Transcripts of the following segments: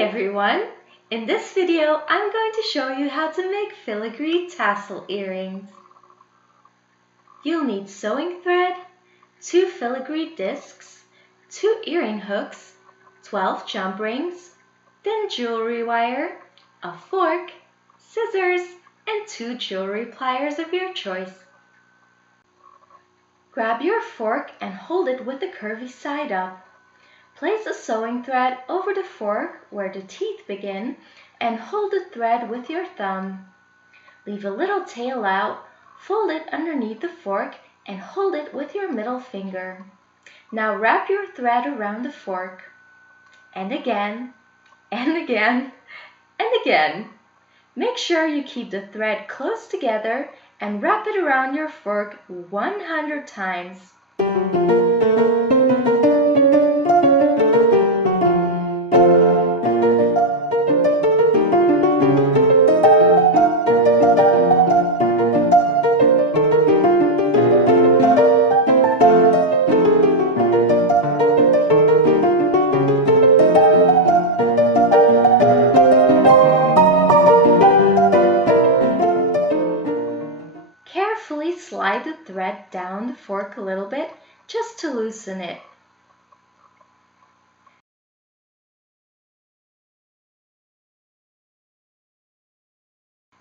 Hey everyone! In this video, I'm going to show you how to make filigree tassel earrings. You'll need sewing thread, 2 filigree discs, 2 earring hooks, 12 jump rings, thin jewelry wire, a fork, scissors, and 2 jewelry pliers of your choice. Grab your fork and hold it with the curvy side up. Place a sewing thread over the fork where the teeth begin and hold the thread with your thumb. Leave a little tail out, fold it underneath the fork and hold it with your middle finger. Now wrap your thread around the fork. And again, and again, and again. Make sure you keep the thread close together and wrap it around your fork 100 times. Carefully slide the thread down the fork a little bit just to loosen it.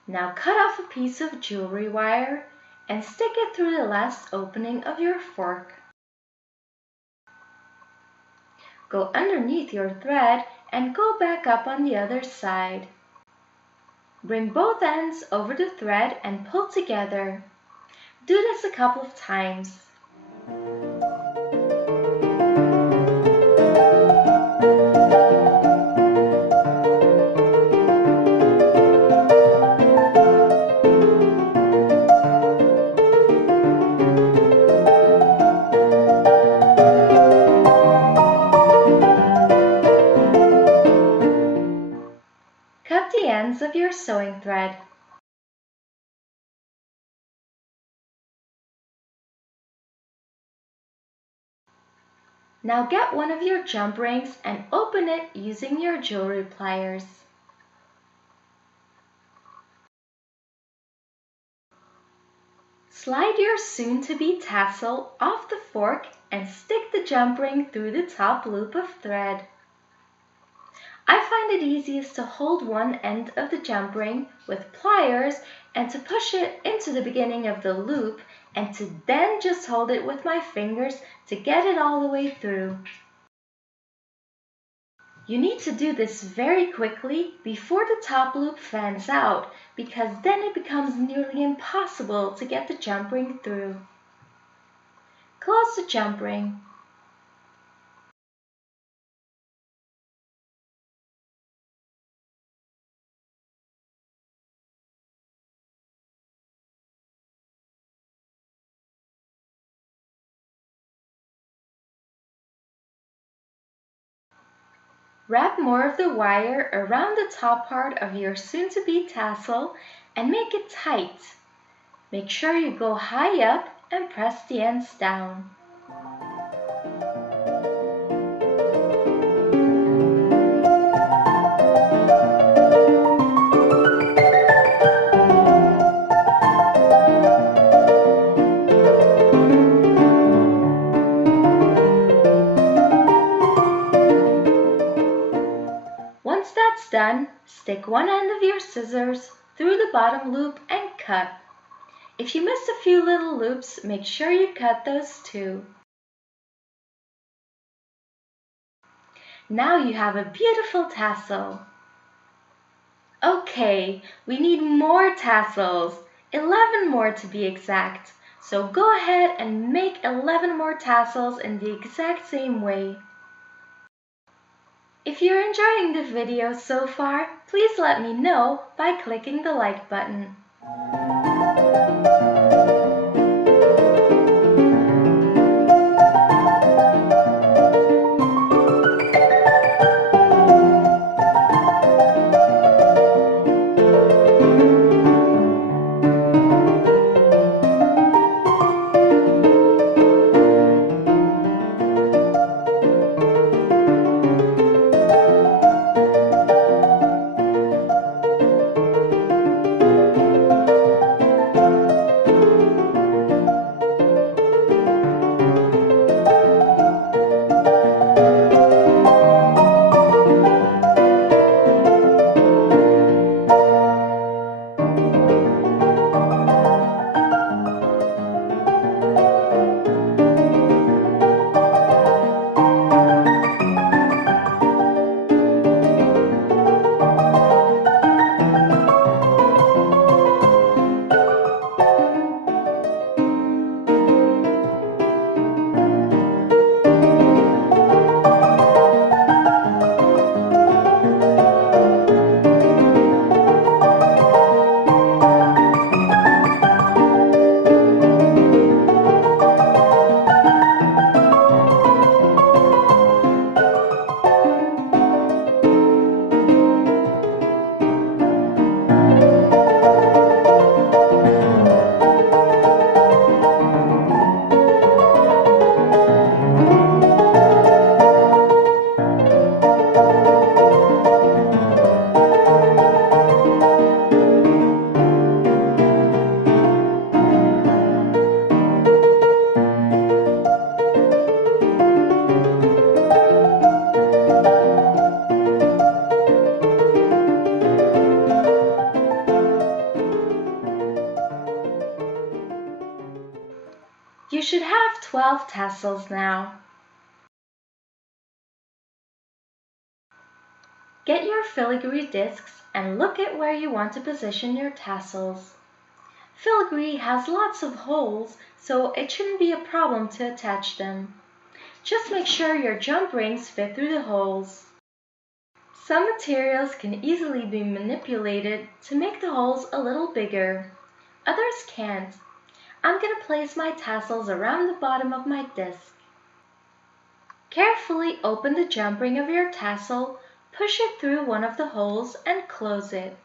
Now cut off a piece of jewelry wire and stick it through the last opening of your fork. Go underneath your thread and go back up on the other side. Bring both ends over the thread and pull together. Do this a couple of times. Cut the ends of your sewing thread. Now get one of your jump rings and open it using your jewelry pliers. Slide your soon-to-be tassel off the fork and stick the jump ring through the top loop of thread. I find it easiest to hold one end of the jump ring with pliers and to push it into the beginning of the loop and to then just hold it with my fingers to get it all the way through. You need to do this very quickly before the top loop fans out because then it becomes nearly impossible to get the jump ring through. Close the jump ring. Wrap more of the wire around the top part of your soon-to-be tassel and make it tight. Make sure you go high up and press the ends down. Once that's done, stick one end of your scissors through the bottom loop and cut. If you missed a few little loops, make sure you cut those too. Now you have a beautiful tassel. Okay, we need more tassels, 11 more to be exact. So go ahead and make 11 more tassels in the exact same way. If you're enjoying the video so far, please let me know by clicking the like button. 12 tassels now. Get your filigree discs and look at where you want to position your tassels. Filigree has lots of holes, so it shouldn't be a problem to attach them. Just make sure your jump rings fit through the holes. Some materials can easily be manipulated to make the holes a little bigger. Others can't. I'm going to place my tassels around the bottom of my disc. Carefully open the jump ring of your tassel, push it through one of the holes and close it.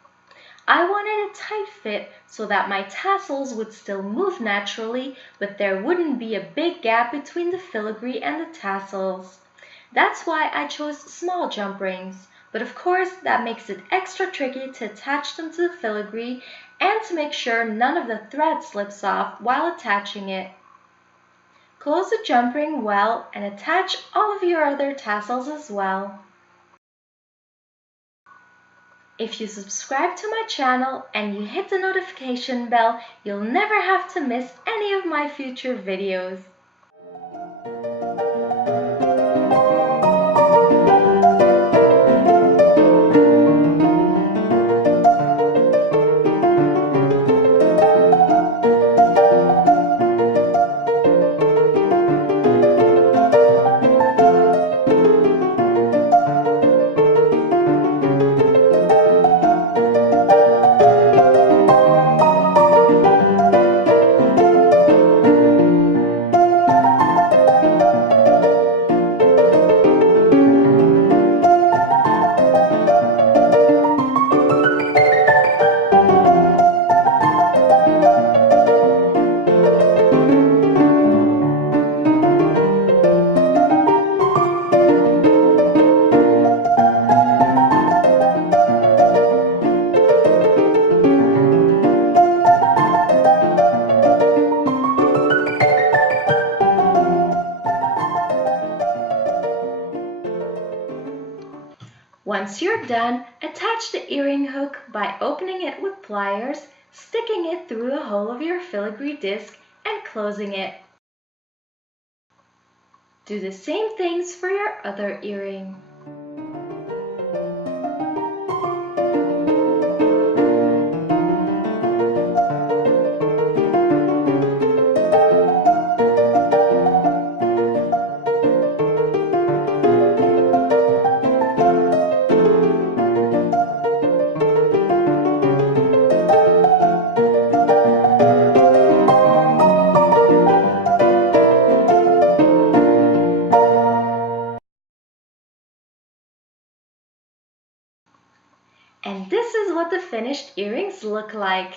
I wanted a tight fit so that my tassels would still move naturally, but there wouldn't be a big gap between the filigree and the tassels. That's why I chose small jump rings, but of course that makes it extra tricky to attach them to the filigree and to make sure none of the thread slips off while attaching it. Close the jump ring well and attach all of your other tassels as well. If you subscribe to my channel and you hit the notification bell, you'll never have to miss any of my future videos. Once you're done, attach the earring hook by opening it with pliers, sticking it through a hole of your filigree disc, and closing it. Do the same things for your other earring. And this is what the finished earrings look like.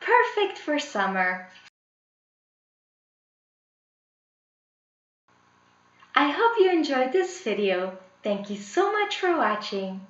Perfect for summer. I hope you enjoyed this video. Thank you so much for watching.